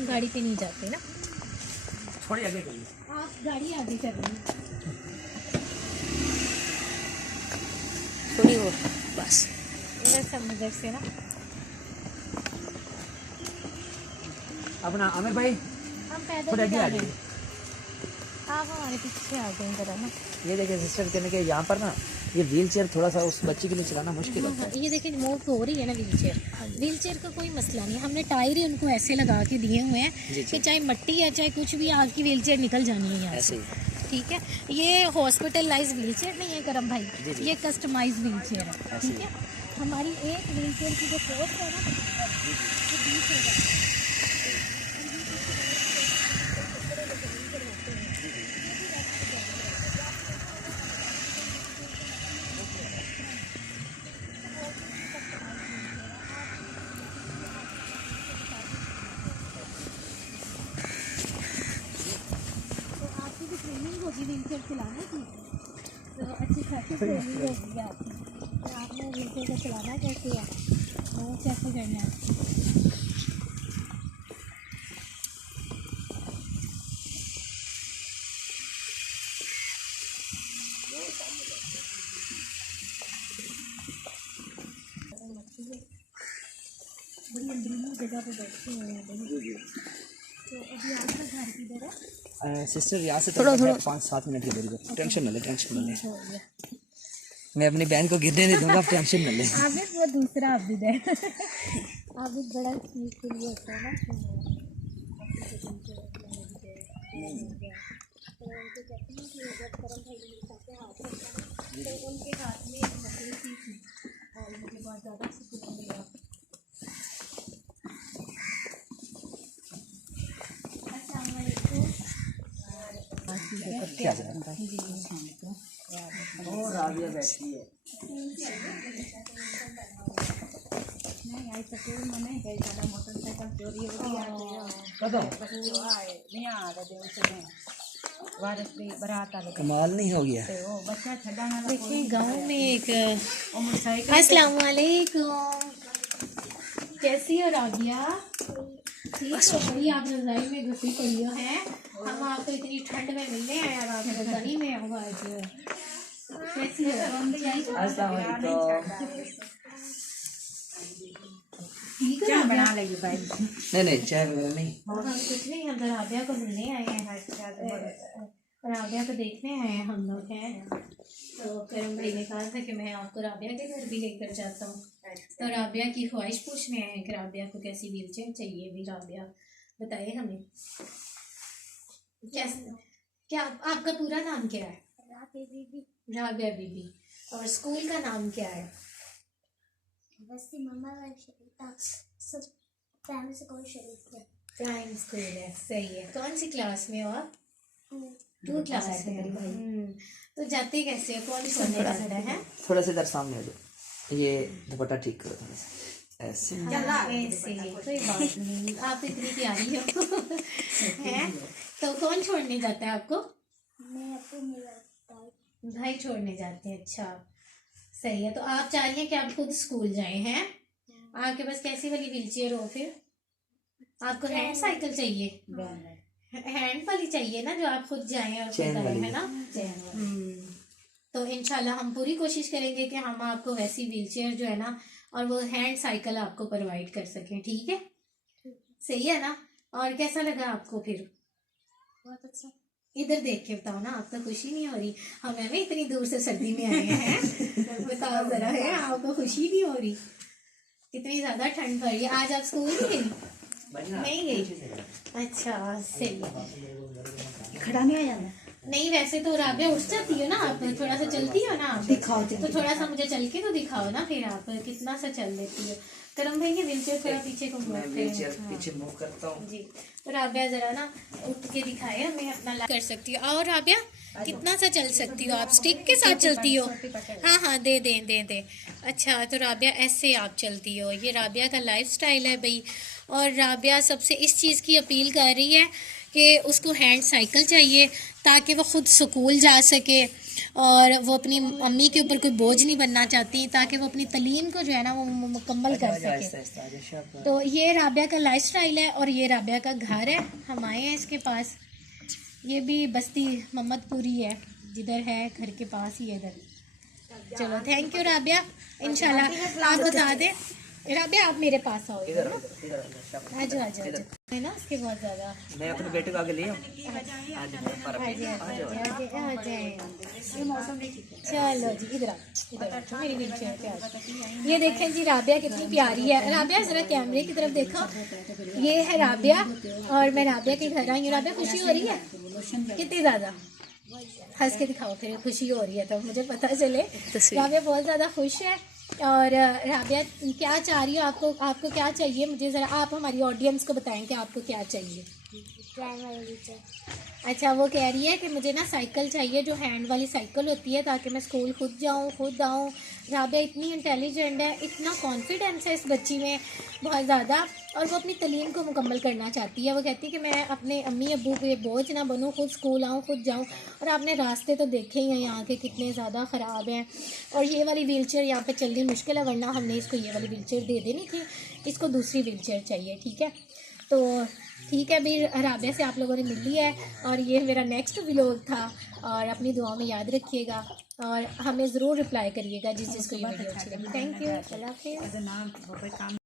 हम गाड़ी पे नहीं जाते ना, थोड़ी आगे करिए, आप गाड़ी आगे कर रही हैं थोड़ी वो, बस इधर समुद्र से ना। अपना आमिर भाई हम पैदल थोड़ा ही आगे जा आ रहे जाइए। हैं, आप हमारे पीछे आ गए जरा ना। ये देखिए सिस्टर कहने के यहाँ पर ना ये व्हील चेयर थोड़ा सा उस बच्ची के लिए चलाना मुश्किल होता है। ये देखिए मूव हो रही है ना व्हील चेयर का कोई मसला नहीं, हमने टायर ही उनको ऐसे लगा के दिए हुए हैं कि चाहे मट्टी है चाहे कुछ भी, आपकी व्हील चेयर निकल जानी है यहाँ से, ठीक है। ये हॉस्पिटलाइज व्हील चेयर नहीं है करम भाई, ये कस्टमाइज व्हील चेयर है, ठीक है। हमारी एक व्हील चेयर की जो कॉस्ट है ना वो 20,000। व्हीलचेयर चलाने की तो अच्छी खासी ट्रेनिंग होगी आपकी, तो आपने व्हीलचेयर को चलाना कैसे है वो कैसे करना है। बड़ी अंदरूनी जगह पे बैठे हुए हैं। तो अभी आपका घर किधर है? सिस्टर यहाँ से थोड़ा 5-7 मिनट की दूरी पर, टेंशन न ले, टेंशन न ले, मैं अपनी बहन को गिरने नहीं दूंगा, आप टेंशन न ले। आबिद वो दूसरा आबिद है आबिद बड़ा चीज के लिए होता है ना, तो उनको कहते हैं कि जब करम भाई मेरे साथ हाथ रखा तो उनके हाथ में एक लकड़ी थी और मुझे बहुत ज़्यादा सुकून मिला। क्या और राबिया बैठी है नहीं आई तो फिर मने गई सारा मोटरसाइकिल चोरी हो गया कदम वो आए नहीं आ रहे थे उसने वारस भी बारात आ गए कमाल नहीं हो गया। तो वो बच्चा छड़ाना देखिए गांव में एक उम्र साइकिल अस्सलाम वालेकुम, कैसी हो राबिया? ठीक हो? बड़ी आप रज़ाई में घुसी पड़ी हो हैं, हम आपको इतनी ठंड में मिलने आए और आप रज़ाई में हो आज। कैसी हो? अस्सलाम वालेकुम। ठीक क्या है बना लेगी भाई नहीं चाय वगैरह नहीं, हम कुछ नहीं, हम राबिया को मिलने आए हैं, राबिया को देखने आए हैं हम लोग हैं। तो करम भाई ने कहा था कि मैं आपको राबिया के घर भी लेकर जाता हूँ, तो राबिया की ख्वाहिश पूछने आए हैं कि राबिया को कैसी व्हीलचेयर चाहिए। भी राबिया बताइए हमें कैसे, क्या आपका पूरा नाम क्या है? राबिया बीबी। और स्कूल का नाम क्या है? प्राइम स्कूल है, सही है। कौन सी क्लास में हो आप? 2 क्लास में। तो जाते कैसे हो? कौन छोड़ने जाता है? थोड़ा सा इधर सामने आ जाओ, ये दुपट्टा ठीक करो थोड़ा सा ऐसे। ऐसे कोई बात नहीं, आप इतनी प्यारी हो हैं। तो कौन छोड़ने जाता है आपको? भाई छोड़ने जाते हैं, अच्छा सही है। तो आप चाह रही हैं कि आप खुद स्कूल जाएं हैं? आपके पास कैसी वाली व्हीलचेयर हो फिर? आपको हैंड साइकिल चाहिए? हैंड वाली चाहिए ना जो आप खुद जाएं और खुद आए, है ना? तो इंशाल्लाह हम पूरी कोशिश करेंगे कि हम आपको वैसी व्हीलचेयर जो है ना और वो हैंड साइकिल आपको प्रोवाइड कर सकें, ठीक है? सही है ना? और कैसा लगा आपको फिर? बहुत अच्छा। इधर देख के बताओ ना, आपको खुशी नहीं हो रही? हमें भी इतनी दूर से सर्दी में आए हैं बताओ जरा, है आपको खुशी नहीं हो रही? कितनी ज्यादा ठंड पड़ रही है। आज आप स्कूल नहीं गई? अच्छा सही, खड़ा नहीं आ जाना नहीं वैसे तो राबिया उठ जाती हो ना, आप थोड़ा सा चलती हो ना आप, दिखाओ तो थोड़ा सा मुझे चल के तो दिखाओ ना, फिर आप कितना सा चल लेती हो। करम भाई ये व्हीलचेयर थोड़ा पीछे को मूव पीछे मूव करता हूँ जी। तो राबिया जरा ना उठ के दिखाए हमें अपना कर सकती हो। और राबिया कितना सा चल सकती हो आप? स्टिक के साथ चलती हो? हाँ दे। अच्छा तो राबिया ऐसे आप चलती हो, ये राबिया का लाइफस्टाइल है भाई। और राबिया सबसे इस चीज़ की अपील कर रही है कि उसको हैंड साइकिल चाहिए ताकि वो खुद स्कूल जा सके और वो अपनी अम्मी के ऊपर कोई बोझ नहीं बनना चाहती, ताकि वो अपनी तालीम को जो है ना वो मुकम्मल कर सके। तो ये राबिया का लाइफस्टाइल है और ये राबिया का घर है। हम आए हैं इसके पास। ये भी बस्ती मोहम्मदपुरी है, जिधर है घर के पास ही है इधर। चलो थैंक यू राबिया, इंशाल्लाह आप बता दें। राबिया आप मेरे पास आओ, आ जाओ आ जाओ है ना, उसके बहुत ज़्यादा। मैं अपने बेटे को आगे ले चलो जी इधर इधर मेरी व्हीलचेयर पे आ जाओ। ये देखें जी राबिया कितनी प्यारी है। राबिया जरा कैमरे की तरफ देखो, ये है राबिया और मैं राबिया के घर आई हूँ। राबिया खुशी हो रही है कितनी ज़्यादा? हंस के दिखाओ फिर, खुशी हो रही है तो मुझे पता चले। राबिया बहुत ज़्यादा खुश है। और राबिया क्या चाह रही हो? आपको क्या चाहिए? मुझे ज़रा आप हमारी ऑडियंस को बताएं कि आपको क्या चाहिए। अच्छा वो कह रही है कि मुझे ना साइकिल चाहिए, जो हैंड वाली साइकिल होती है, ताकि मैं स्कूल खुद जाऊँ खुद आऊँ। राबिया इतनी इंटेलिजेंट है, इतना कॉन्फिडेंस है इस बच्ची में बहुत ज़्यादा, और वो अपनी तालीम को मुकम्मल करना चाहती है। वो कहती है कि मैं अपने अम्मी अब्बू पे बोझ ना बनूँ, खुद स्कूल आऊँ खुद जाऊँ। और आपने रास्ते तो देखे ही हैं यहाँ के कितने ज़्यादा ख़राब हैं। और ये वाली व्हीलचेयर यहाँ पे चलनी मुश्किल है, वरना हमने इसको ये वाली व्हीलचेयर दे देनी थी। इसको दूसरी व्हीलचेयर चाहिए, ठीक है? तो ठीक है भी, राबिया से आप लोगों ने मिल लिया है और ये मेरा नेक्स्ट व्लॉग था। और अपनी दुआ में याद रखिएगा और हमें ज़रूर रिप्लाई करिएगा जिस जिसको ये वीडियो अच्छी लगी। थैंक यू, अल्लाह हाफ़िज़।